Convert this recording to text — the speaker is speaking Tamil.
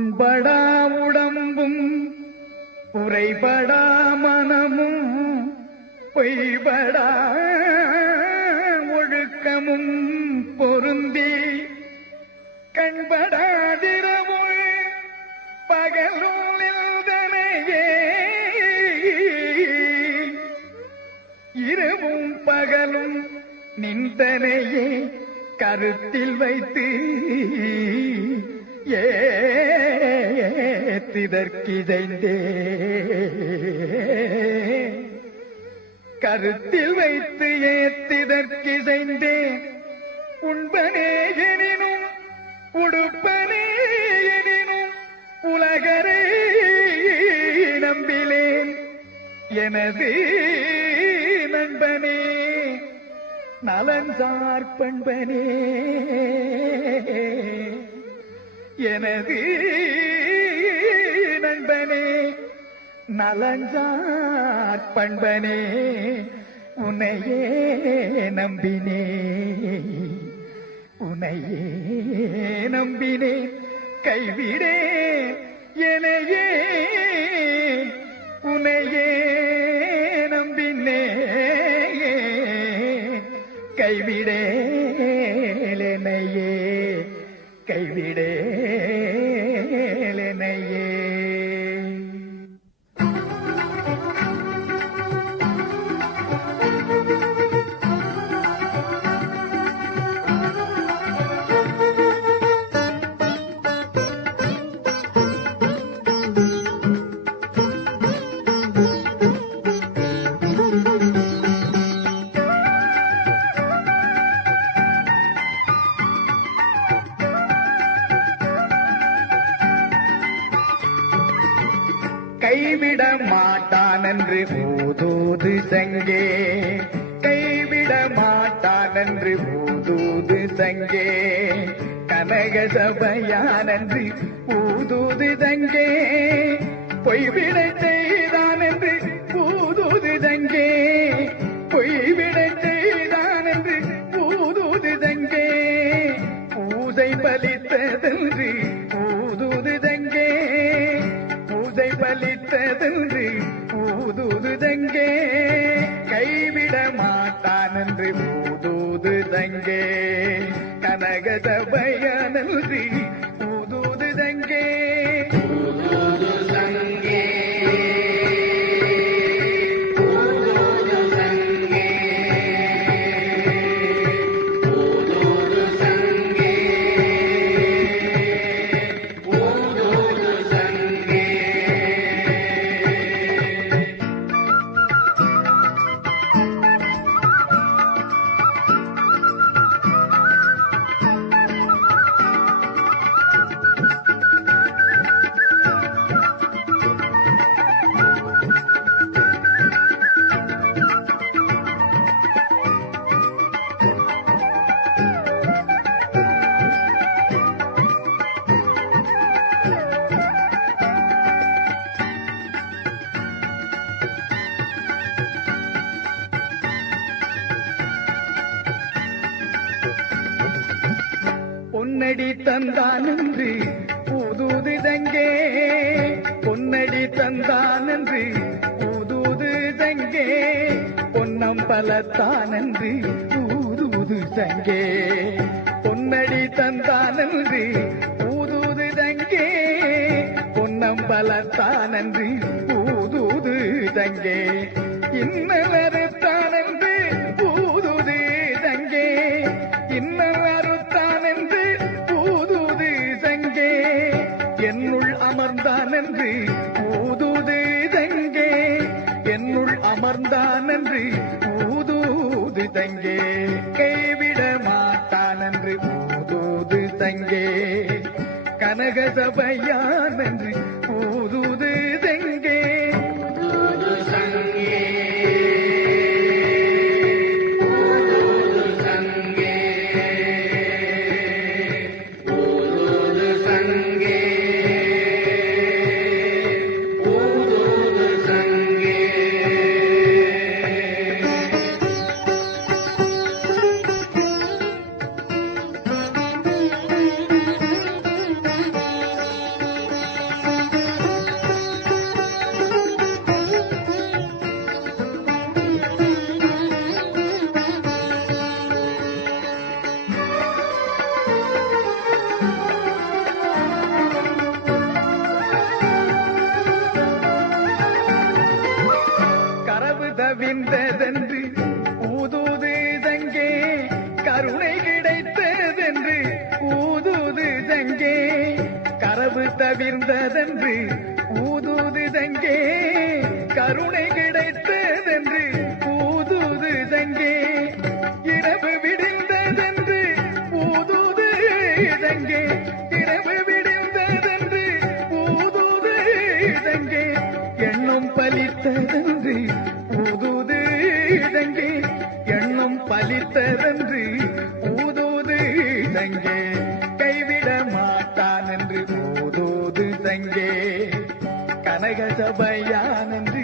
புண்படா உடம்பும் குறைபடா மனமும் பொய்படா ஒழுக்கமும் பொருந்தி கண்படாதிரவுள் பகலும் எழுதனையே இரவும் பகலும் நின்றனையே கருத்தில் வைத்து ஏத்திதற்கிதைந்தே கருத்தில் வைத்து ஏத்திதற்கிதைந்தே உண்பனே எனினும் உடுப்பனே எனினும் உலகரே நம்பிலேன் எனது நண்பனே நலன்சார் பண்பனே எனது நண்பனே நலன்சார் பண்பனே உன்னையே நம்பினே உன்னையே நம்பினே கைவிடே எனையே உன்னையே நம்பினே கைவிடேலனையே கைவிடேலனையே. கைவிட மாட்டான் என்று ஊதூது சங்கே கைவிட மாட்டான் என்று ஊதூது சங்கே கனக சபையான் என்று ஊதூது சங்கே பொய்விட செய்தான் என்று ஊதூது சங்கே பொய்விட செய்தான் என்று ஊதூது சங்கே பூசை பலித்ததென்று ஊதூது சங்கே பூசை பலித்ததென்று ஊதூது தங்கே கைவிட மாட்டான் என்று ஊதூது தங்கே கனக சபையனன்று ஊதூது தங்கே ஊதூது தங்கே ஊதூது தங்கே ஊதூது தங்கே ஊதூது தங்கே. பொன்னடி தந்தான் என்று ஊதூது தங்கே பொன்னடி தந்தான் என்று ஊதூது தங்கே பொன்னம்பலத்தான் என்று ஊதூது தங்கே பொன்னடி தந்தான் என்று ஊதூது தங்கே பொன்னம்பலத்தான் என்று ஊதூது தங்கே இன்னலறுத்தான் என்று ஊதூது தங்கே இன்னலறுத்தான் என்று ஊதூது தங்கே என்னுள் அமர்ந்தான் என்று ஊதூது தங்கே என்னுள் அமர்ந்தான் என்று ஊதூது தங்கே கைவிட மாட்டான் என்று ஊதூது தங்கே கனக சபையான் என்று ஊதூது தங்கே ஊதூது தங்கே ஊதூது தங்கே ஊதூது தங்கே ஊதூது தங்கே. விடிந்ததென்று ஊதுது சங்கே கருணை கிடைத்ததென்று ஊதுது சங்கே இரவு விடிந்ததென்று ஊதுது சங்கே இரவு விடிந்ததென்று ஊதுது சங்கே எண்ணம் பலித்ததென்று ஊதுது சங்கே எண்ணம் பலித்ததென்று ஊதுது சங்கே கைவிட மாட்டான் என்று ஊதுது சங்கே கனக சபையான் என்று